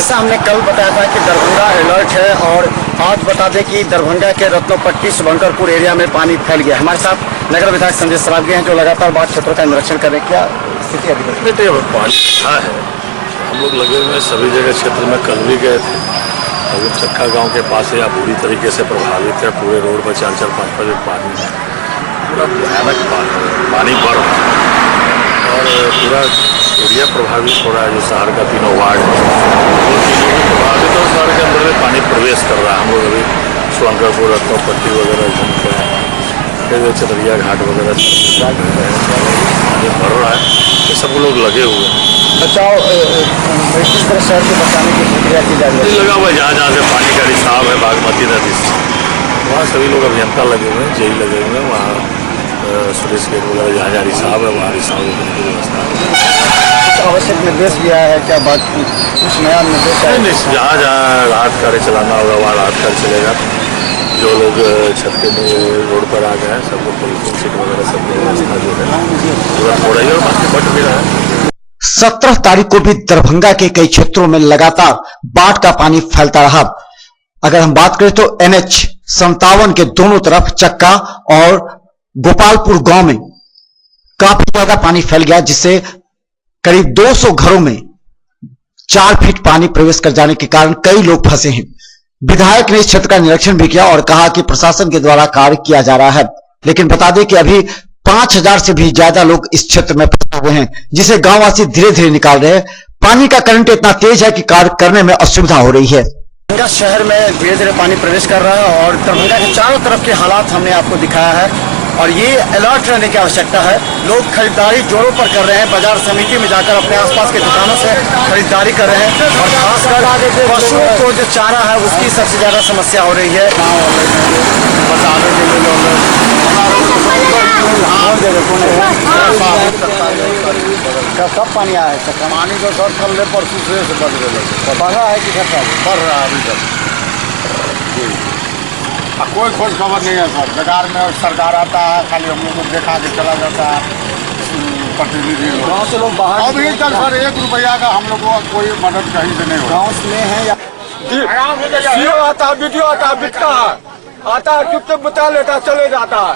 जैसा हमने कल बताया था कि दरभंगा अलर्ट है और आज बता दें कि दरभंगा के रत्नोपट्टी शुभंकरपुर एरिया में पानी फैल गया। हमारे साथ नगर विधायक संजय सरावगी हैं जो लगातार बाढ़ क्षेत्रों का निरीक्षण कर रहे हैं। क्या स्थिति है? पानी अच्छा है, हम लोग लगे हुए सभी जगह क्षेत्र में कल भी गए थे। अभी चक्का गांव के पास या पूरी तरीके से प्रभावित है। पूरे रोड पर 4-5 पानी है, पूरा भयानक पानी बढ़ रहा है और पूरा एरिया प्रभावित हो रहा है। जो शहर का 3 वार्ड है वो तीनों भी प्रभावित और शहर के अंदर में पानी प्रवेश कर रहा है। हम लोग अभी शुभंकरपुर रत्नोपट्टी वगैरह घूम के फिर चतरिया घाट वगैरह पानी भर रहा है। ये सब लोग लगे हुए हैं। बचाव किस तरह शहर को बचाने की प्रक्रिया की जा रही है? लगा हुआ है जहाँ जहाँ से पानी का रिसाव है बागमती नदी से, वहाँ सभी लोग अभियंता लगे हुए हैं, जेई लगे हुए हैं। वहाँ सुरेश गेट वगैरह जहाँ जहाँ रिसाव है वहाँ रिसाव की व्यवस्था है। कुछ आवश्यक निर्देश दिया है क्या? बात कुछ नया निर्देश है? नहीं, जहाँ जहाँ राहत कार्य चलाना होगा वहाँ राहत कार्य चलेगा। जो लोग छत के रोड पर आ गए हैं सब लोग पॉलिथीन सीट वगैरह सब व्यवस्था जो है तुरंत हो रही है और बाकी बढ़ भी रहा है। 17 तारीख को भी दरभंगा के कई क्षेत्रों में लगातार बाढ़ का पानी फैलता रहा। अगर हम बात करें तो NH 57 के दोनों तरफ चक्का और गोपालपुर गांव में काफी ज्यादा पानी फैल गया, जिससे करीब 200 घरों में 4 फीट पानी प्रवेश कर जाने के कारण कई लोग फंसे हैं। विधायक ने इस क्षेत्र का निरीक्षण भी किया और कहा कि प्रशासन के द्वारा कार्य किया जा रहा है, लेकिन बता दें कि अभी 5000 से भी ज्यादा लोग इस क्षेत्र में फंसे हुए हैं, जिसे गांववासी धीरे धीरे निकाल रहे हैं। पानी का करंट इतना तेज है कि कार्य करने में असुविधा हो रही है। दरभंगा शहर में धीरे धीरे पानी प्रवेश कर रहा है और दरभंगा के चारों तरफ के हालात हमने आपको दिखाया है और ये अलर्ट रहने की आवश्यकता है। लोग खरीदारी जोरों पर कर रहे हैं, बाजार समिति में जाकर अपने आसपास के दुकानों से खरीदारी कर रहे हैं और खासकर पशुओं को जो चारा है उसकी सबसे ज्यादा समस्या हो रही है। कब पानी आया है? पानी तो सर कल परसों से बढ़ बढ़ा है कि घटा बढ़ रहा है अभी तक। कोई खोज खबर नहीं है सर। बेकार में सरकार आता है, खाली हम लोग को देखा के चला जाता है प्रतिनिधि लोग। गाँव से लोग बाहर अभी तक सर 1 रुपया का हम लोग को कोई मदद कहीं से नहीं हो। गाँव में है या सीओ आता है, वीडियो आता है, बिकता है, आता है चुपचाप बता लेता है, चले जाता है।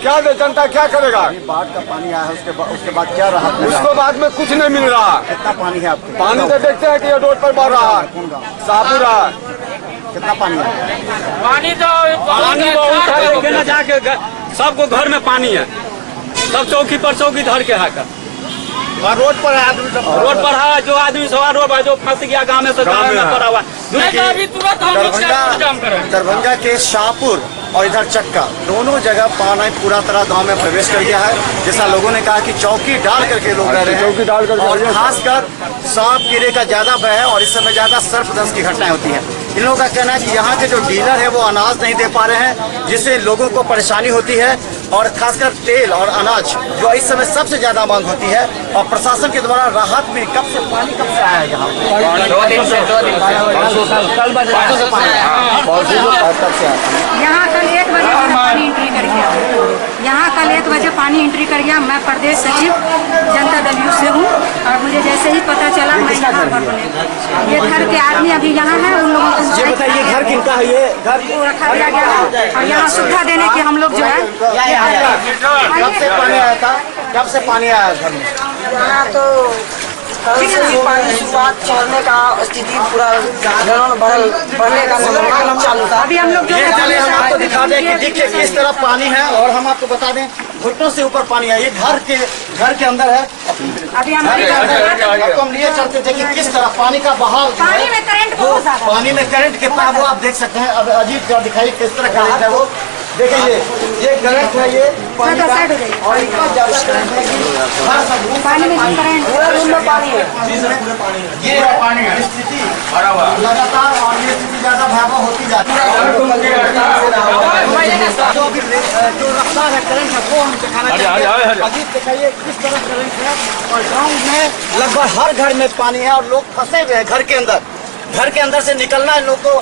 क्या दे जनता क्या करेगा? बाढ़ का पानी आया है उसके बाद क्या राहत मिला? उसके बाद में कुछ नहीं मिल रहा। कितना पानी है आपके? पानी तो देखते हैं कि ये रोड पर बढ़ रहा है। कौन गाँव? सापुरा कितना पानी है? पानी तो पानी बहुत है, जाके सबको घर में पानी है, सब चौकी पर चौकी धर के आकर रोड पर है आदमी सब। रोड पर है जो आदमी सवार रोड पर जो फंस गया गाँव में से गाँव में पड़ा हुआ अभी तुरंत हम लोग जाम करें। दरभंगा के शाहपुर और इधर चक्का दोनों जगह पानी पूरा तरह गांव में प्रवेश कर गया है। जैसा लोगों ने कहा कि चौकी डाल करके लोग रह रहे हैं, चौकी डाल करके और खासकर सांप कीड़े का ज्यादा भय है और इस समय ज्यादा सर्पदंश की घटनाएं होती हैं। इन लोगों का कहना है कि यहाँ के जो डीलर है वो अनाज नहीं दे पा रहे हैं, जिससे लोगों को परेशानी होती है और खासकर तेल और अनाज जो इस समय सबसे ज्यादा मांग होती है। और प्रशासन के द्वारा राहत भी कब से आया है यहाँ? 2 दिन से यहाँ कल 1 बजे पानी एंट्री कर गया। यहाँ कल 1 बजे पानी एंट्री कर गया। मैं प्रदेश सचिव जनता दल यू से हूँ और मुझे जैसे ही पता चला मैं यहाँ पर ये घर के आदमी अभी यहाँ है, उन लोगों को ये बताइए घर किनका है? ये घर को रखा दिया गया है और यहाँ सुविधा देने की हम लोग जो है। कब से पानी आया था? कब से पानी आया घर में? यहाँ तो कल से ही पानी शुरुआत छोड़ने का स्थिति पूरा बढ़ने का निर्माण चालू था। अभी हम लोग जो हम आपको दिखा दें कि देखिए किस तरह पानी है और हम आपको बता दें घुटनों से ऊपर पानी है। ये घर के अंदर है। अभी हम आपको हम लिए चलते थे कि किस तरह पानी का बहाव जो पानी है, में करंट बहुत ज्यादा, पानी में करंट कितना वो आप देख सकते हैं। अब अजीत का दिखाइए किस तरह करंट है वो। देखिए ये करंट है, ये पानी का और इतना ज्यादा करंट है कि पानी में करंट पूरा रूम में पानी है। ये पानी है स्थिति लगातार और ये स्थिति ज्यादा भयावह होती जाती है। जो रफ्तार है करंट है वो हम दिखाना चाहते हैं। अजीत दिखाइए किस तरह करंट है और गाँव में लगभग हर घर में पानी है और लोग फंसे हुए हैं घर के अंदर। घर के अंदर से निकलना इन लोग को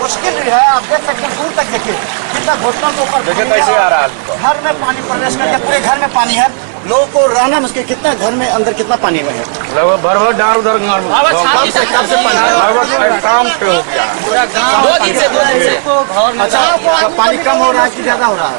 मुश्किल है। आप देख सकते हैं दूर तक देखिए कितना घुटनों के ऊपर देखिए कैसे आ रहा है। घर में पानी प्रवेश कर गया, पूरे घर में पानी है लोगों को रहना मुश्किल। कितना घर में अंदर कितना पानी में है? लगभग भर डाल उधर कब से पानी लगभग काम पे हो गया। अच्छा, पानी कम हो रहा है कि ज्यादा हो रहा है?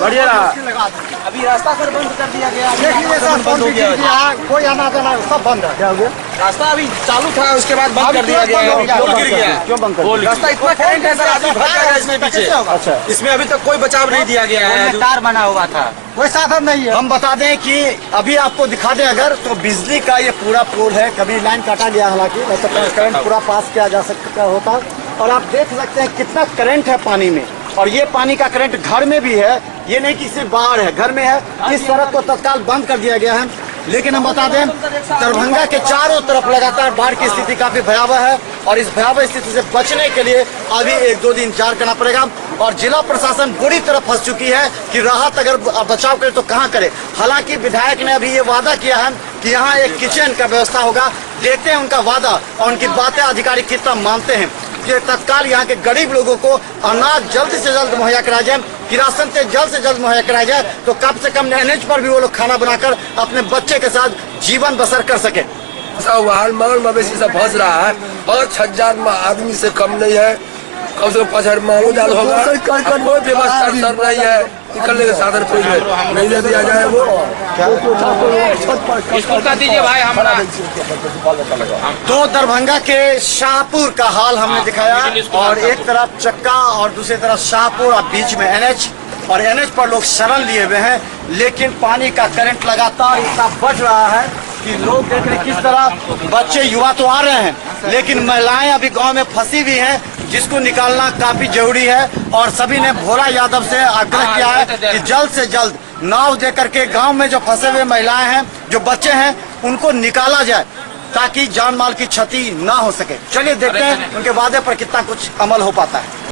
बढ़िया रहा। अभी रास्ता सर बंद कर दिया गया। देख लीजिए सर, फोन भी कीजिए, यहाँ कोई आना जाना सब बंद है। क्या हो गया? रास्ता अभी चालू था, उसके बाद बंद कर दिया गया है। अभी पोल गिर गया। क्यों बंद कर दिया? रास्ता इतना करंट है सर, आदमी फंस गया इसमें पीछे। अच्छा, इसमें अभी तक कोई बचाव नहीं दिया गया है। तार बना हुआ था, कोई साधन नहीं है। हम बता दें कि अभी आपको दिखा दें अगर तो बिजली का ये पूरा पोल है, कभी लाइन काटा गया, हालांकि वैसे करंट पूरा पास किया जा सकता होता। और आप देख सकते हैं कितना करंट है पानी में, और ये पानी का करंट घर में भी है, ये नहीं कि सिर्फ बाहर है, घर में है। इस सड़क को तत्काल बंद कर दिया गया है। लेकिन हम बता दें दरभंगा के चारों तरफ लगातार बाढ़ की स्थिति काफी भयावह है, और इस भयावह स्थिति से बचने के लिए अभी 1-2 दिन इंतजार करना पड़ेगा। और जिला प्रशासन बुरी तरह फंस चुकी है कि राहत अगर बचाव करे तो कहां करे। हालांकि विधायक ने अभी ये वादा किया है कि यहाँ एक किचन का व्यवस्था होगा। देखते हैं उनका वादा और उनकी बातें अधिकारी कितना मानते हैं कि तत्काल यहाँ के गरीब लोगों को अनाज जल्द से जल्द मुहैया कराया जाए, किरासन से जल्द मुहैया कराया जाए, तो कम से कम एनएच पर भी वो लोग खाना बनाकर अपने बच्चे के साथ जीवन बसर कर सके। माल मवेशी सब फंस रहा है, 5,000 आदमी से कम नहीं है, कम से कम 5,000 मालो जाल होगा। कोई व्यवस्था सर नहीं है, निकलने के साधन कोई नहीं दे दिया जाए। वो स्कूल का दीजिए भाई हमारा। तो दरभंगा के शाहपुर का हाल हमने दिखाया, और एक तरफ चक्का और दूसरी तरफ शाहपुर और बीच में एनएच, और एनएच पर लोग शरण लिए हुए हैं। लेकिन पानी का करंट लगातार इतना बढ़ रहा है कि लोग देख रहे हैं किस तरह बच्चे युवा तो आ रहे हैं, लेकिन महिलाएं अभी गांव में फंसी हुई हैं, जिसको निकालना काफी जरूरी है। और सभी ने भोला यादव से आग्रह किया है कि जल्द से जल्द नाव दे करके गांव में जो फंसे हुए महिलाएं हैं, जो बच्चे हैं, उनको निकाला जाए ताकि जान माल की क्षति ना हो सके। चलिए देखते हैं उनके वादे पर कितना कुछ अमल हो पाता है।